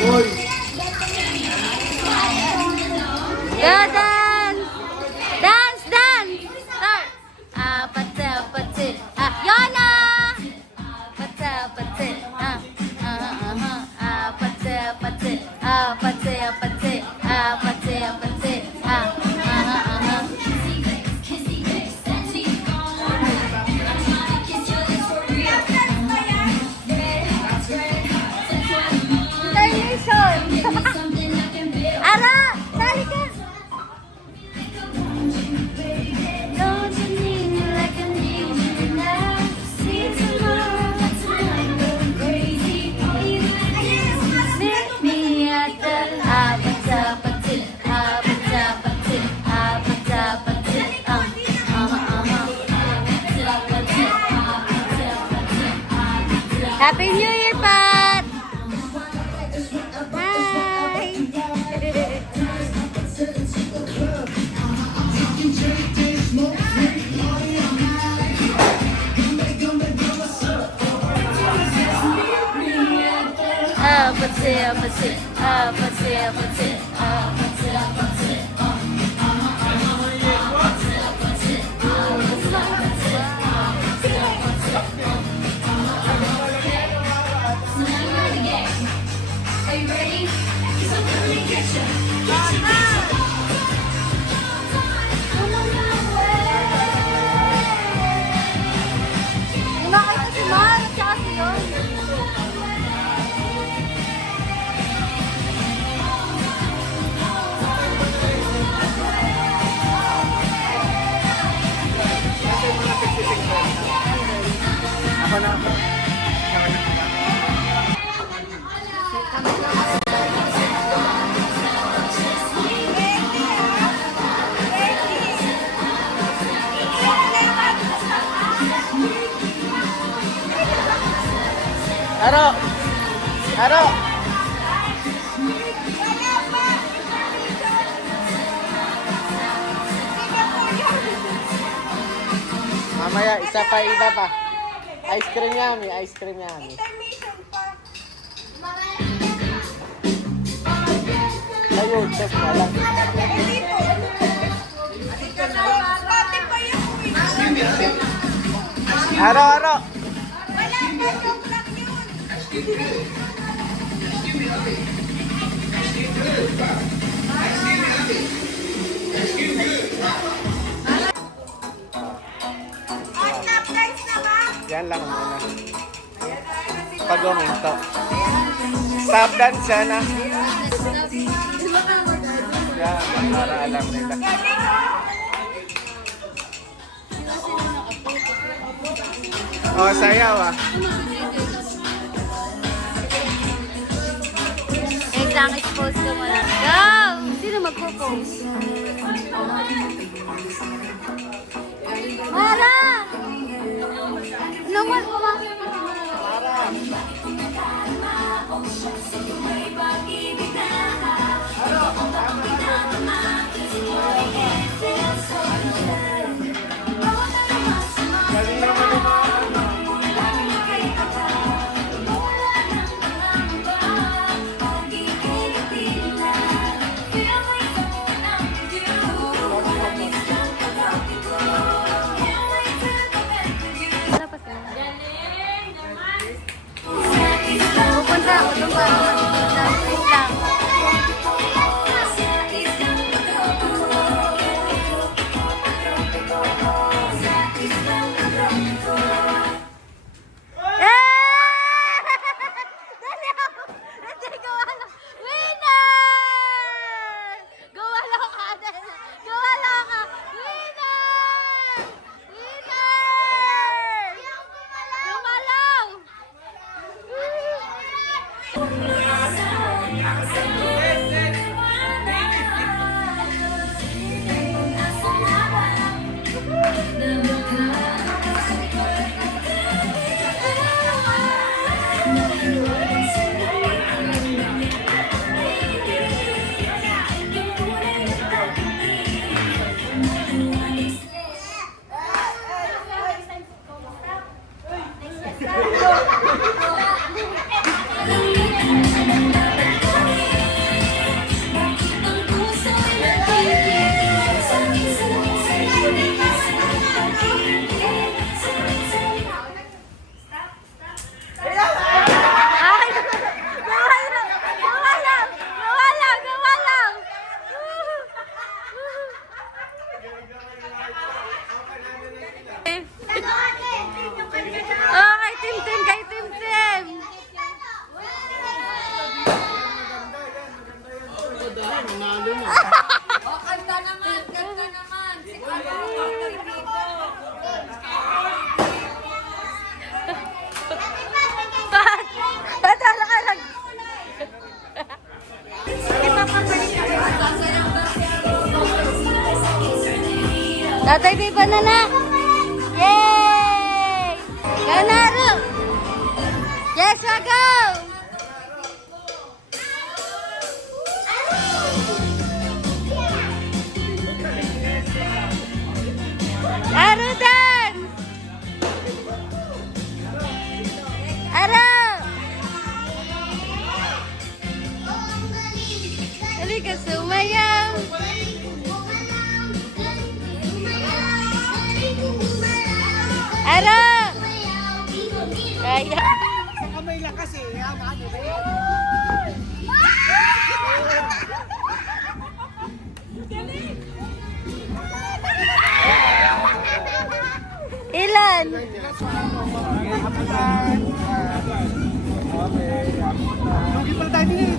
Go dance! Dance, dance! Start! Apatse, apatse. Yana! Apatse, apatse. Apatse, apatse. Apatse, apatse. Apatse, apatse. Ara! Sali ka! Don't you need me like I need you tonight? See tomorrow, tonight, go crazy. Meet me at the Apatapati, Apatapati, Apatapati. Happy New Year, Pat! Apatse, apatse, apatse, apatse, apatse, apatse. Are you ready? 'Cause I'm gonna get you. Nakita si Mar, tsaka si Yon. Ako na. Aro! Aro! Mamaya, isa pa, iba pa. Ice cream yummy, ice cream yummy. Ayun, chef na lang. Aro, aro! Yan lang muna. Pag-uminto. Stop dance yan ah. Yan, para alam nila. Oh, sayaw ah. Exam expose ko muna. Go! Sino magpo-pose? Mara! Ano man pumasok ko si Mara? Pupunta ako doon para mag-punta. Wait lang. Nanalo na. Oh, kanta naman, kanta naman. Si Arlo, dito. Ba't harang-harang? Tatay, di ba na na? Yay! Ganaro! Yes, go! Aro dan! Aro! Halika, sumayaw! Aro! Kaya! Kamay lang kasi. Ano ba Ilan? Hindi pa tayo din.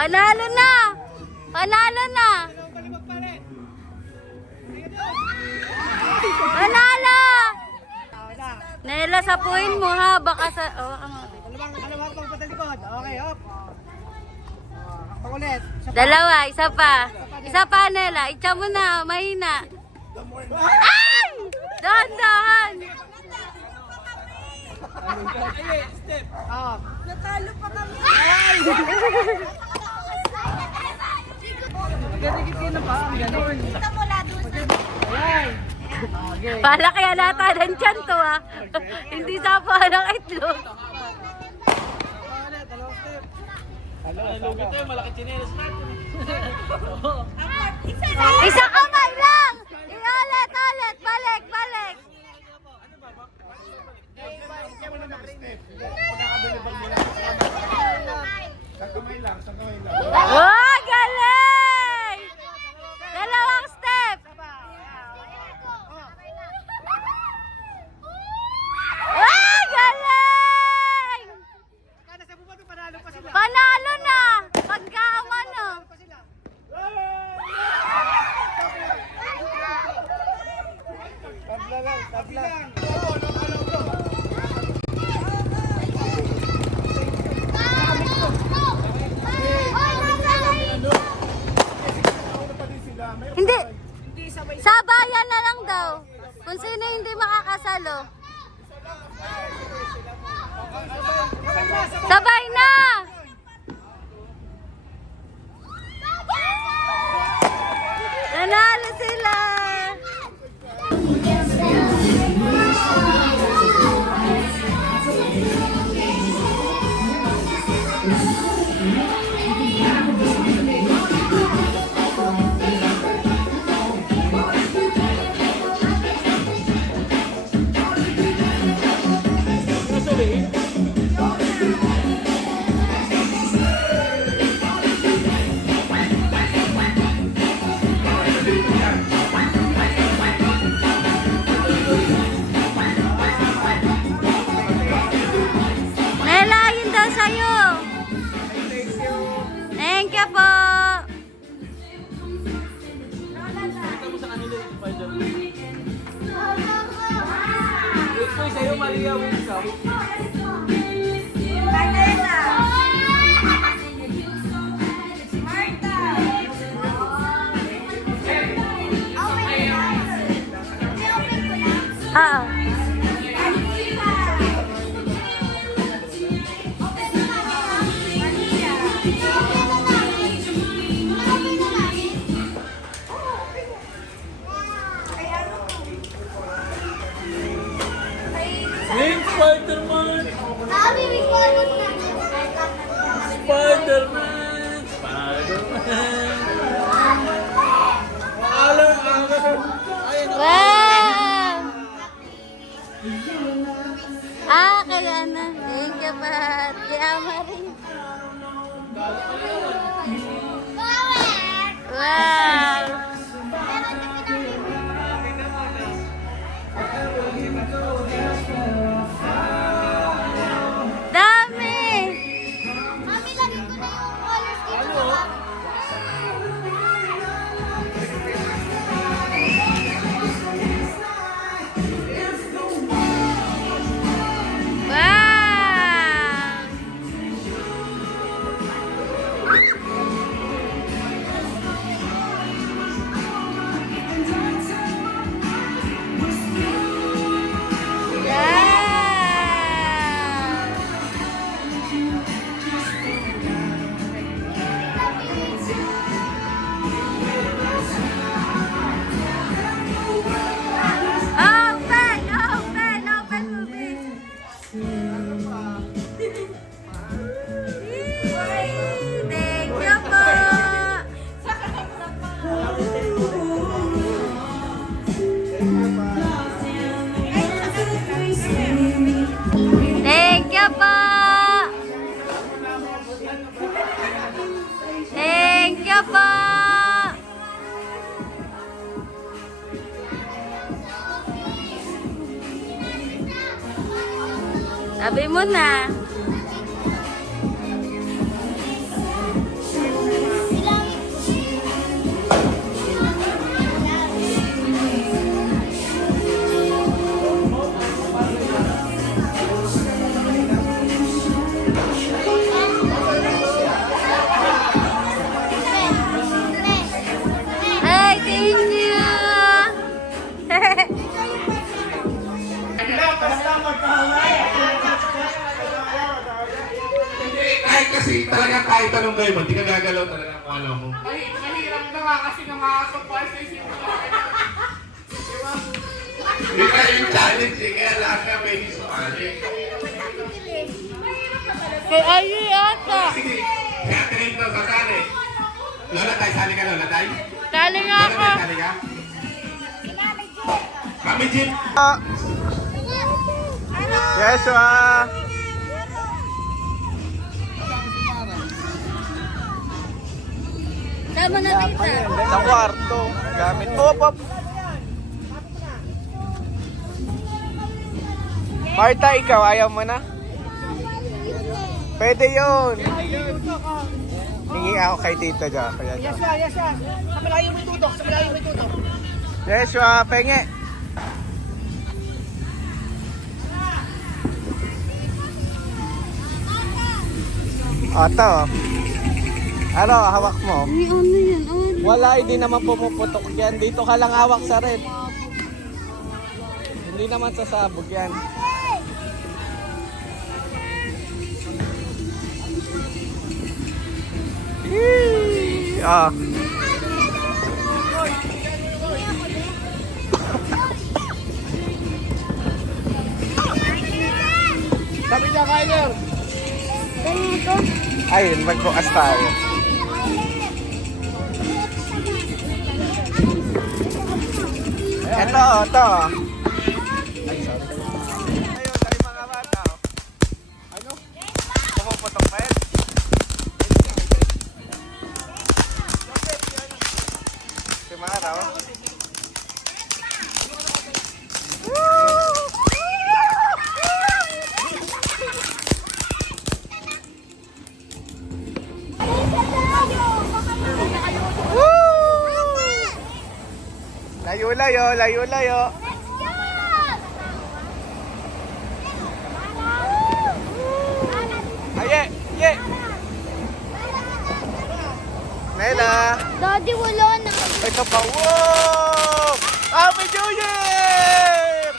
Panalo na! Panalo na! Panalo! Nela, sapuin mo ha, baka sa... Oh, Kalawang pagpatalikod. Okay, hop. Pakulit. dalawa, isa pa. Isa pa, Nela. Itcha mo na, mahina. Ay! Dahan-dahan! Natalo pa kami. Gadikit ka na pa. Ganon. Kita mo lado sa... Pala kaya nata ng tiyan to ha. Hindi sa ng itlog. Dalawang step. Isa kamay lang! Ulit, balik, balik. Oh, galing! Dalawang step! Ah, galing! Panalo na! Pagkaman no! Hindi. Sabayan na lang daw. Kung sino hindi makakasalo. Sabay na! Nanalo sila! Nela, yun daw sa'yo. Thank you po. Ah. Link Spider-Man! Ah, kaya ano. Thank you pa. Kay Amarin. Wow! Dami! Mami, lagyan ko na yung colors dito sa bag. Wow! Yeah! Open! Open! Open movie! Thank you po! Thank you po! Thank you po! Sabi mo na. Hey, thank you! Kahit kasi talagang kahit tanong kayo mo, di ka gagalaw talaga kung ano mo. Mahirap na nga kasi ng mga surprises yung Hindi ka yung challenge eh, kaya lahat ka may isukali. Kay Ayi ata. Sige, kaya tingin ko sa sali. Lola Tay, sali ka Lola Tay? Tali nga Lola ako. Tay, sali ka? Kami Jeep. Yeshua! Tama na tita. Sa kwarto. Gamit. Pop! Marta, ikaw, ayaw mo na? Pwede yun. Hingi ako kay Tita Ja. Yesha, Yesha. Sa malayo may tutok, sa malayo may tutok. Yeshua, penge. Ito. Ano, hawak mo? Ay, ano yan? Ano? Wala, hindi naman pumuputok yan. Dito ka lang hawak sa red. Hindi naman sasabog yan. Yee! Ah. Sabi niya, Kyler. Ayun, magbukas tayo. Ito, ito. Ay, sorry. Ayun, tayo mga bata. Ano? Pumuputok pa yan? Si Mara, oh. Layo, layo, layo, layo. Aye, ye. Nela. Daddy, wala na. Ito pa. Wow! Happy New Year!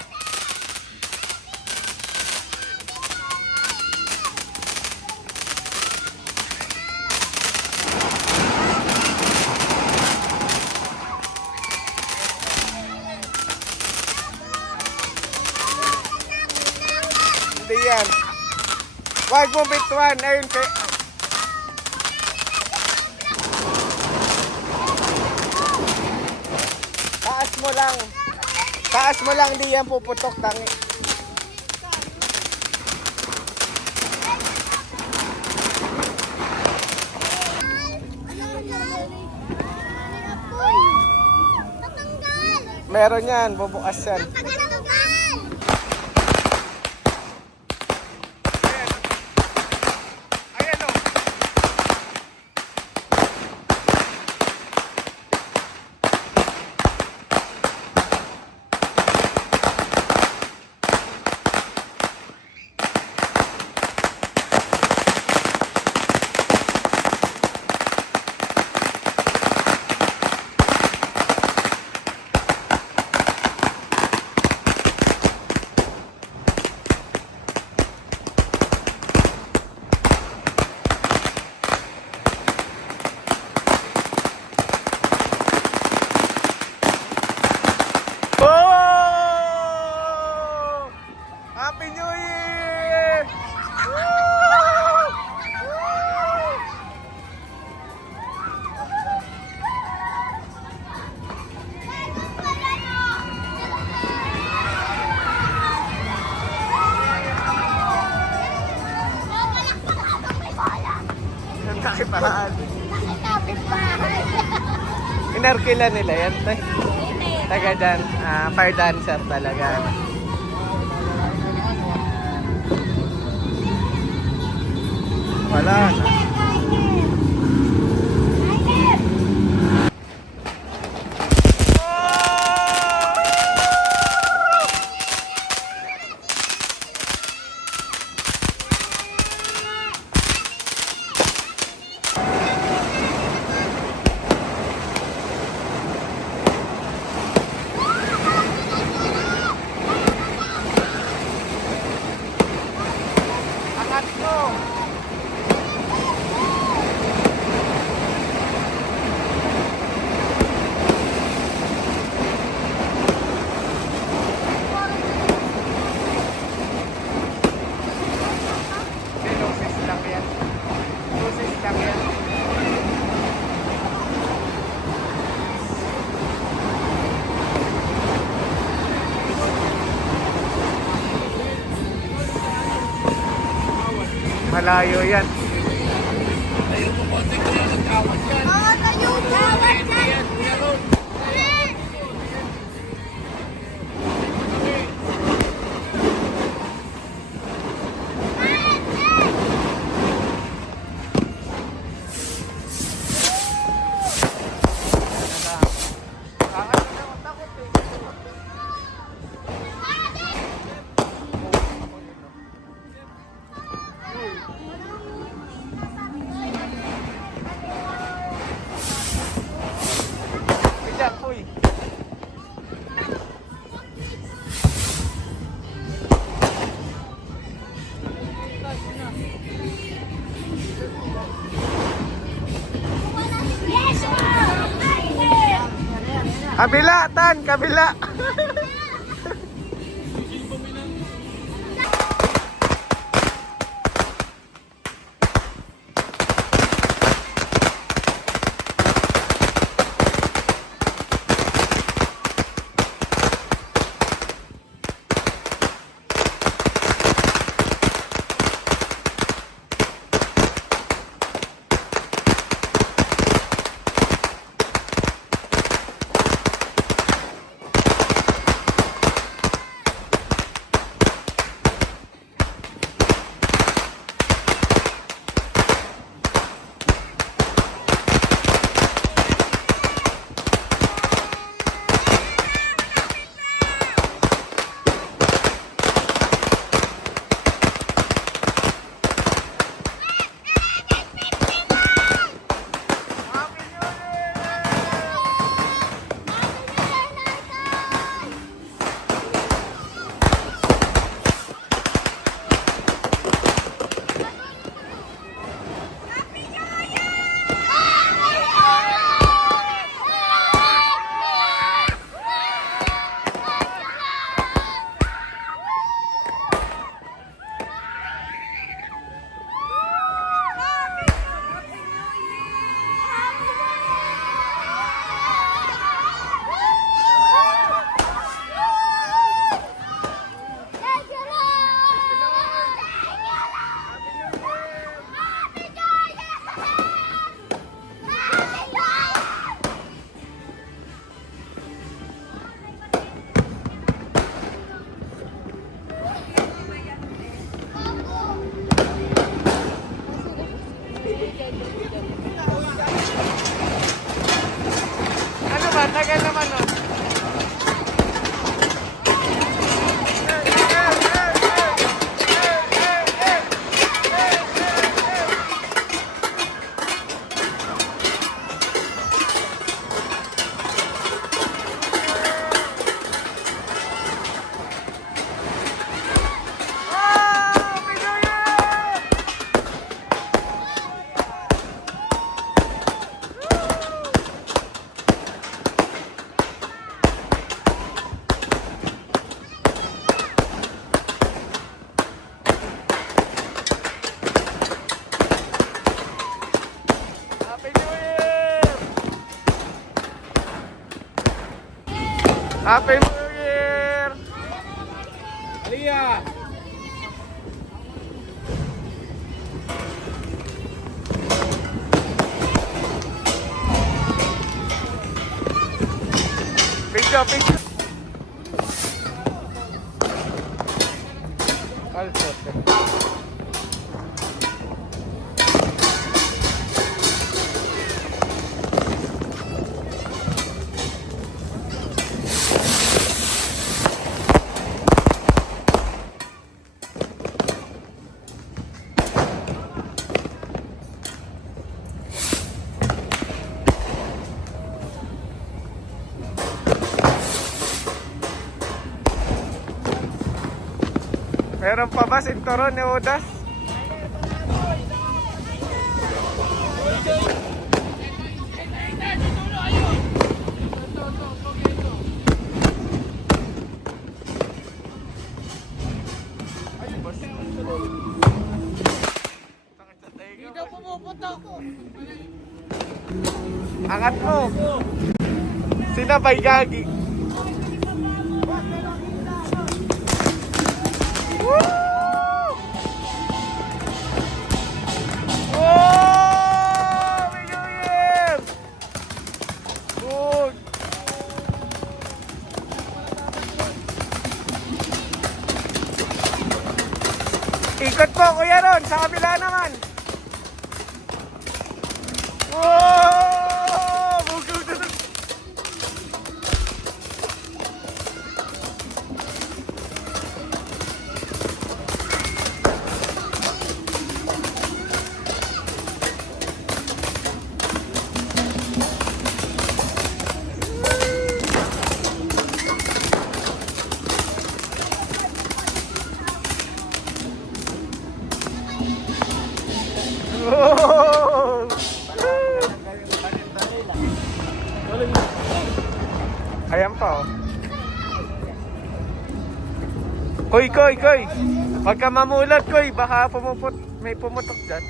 Hindi yan. Wag mo bituan. Ayun kay... Taas mo lang. Taas mo lang, di yan puputok, tangi. Meron yan, bubukas yan. Ayan o. Oh! Happy New Year! Ang kakipahan. Inarkila nila yan, tay. Taga dyan, fire dancer talaga. Wala na. Angat mo! Lusis lang yan. Lusis lang yan. Malayo yan. Bijak, uy. Kabila, Tan, kabila. Happy New Year! Aliyah! Picture, picture! Meron pa ba sinturon ni Udas? Dito pumupunta ako. Angat mo! Sinabay gagi! Woo! Happy New Year! Good! Ikot po, Kuya Ron, sa kabila naman. Wow! Bugog na. Oh! Ayan pa oh. Koy, Koy, Koy. Huwag ka mamulat, Koy. Baka may pumutok dyan.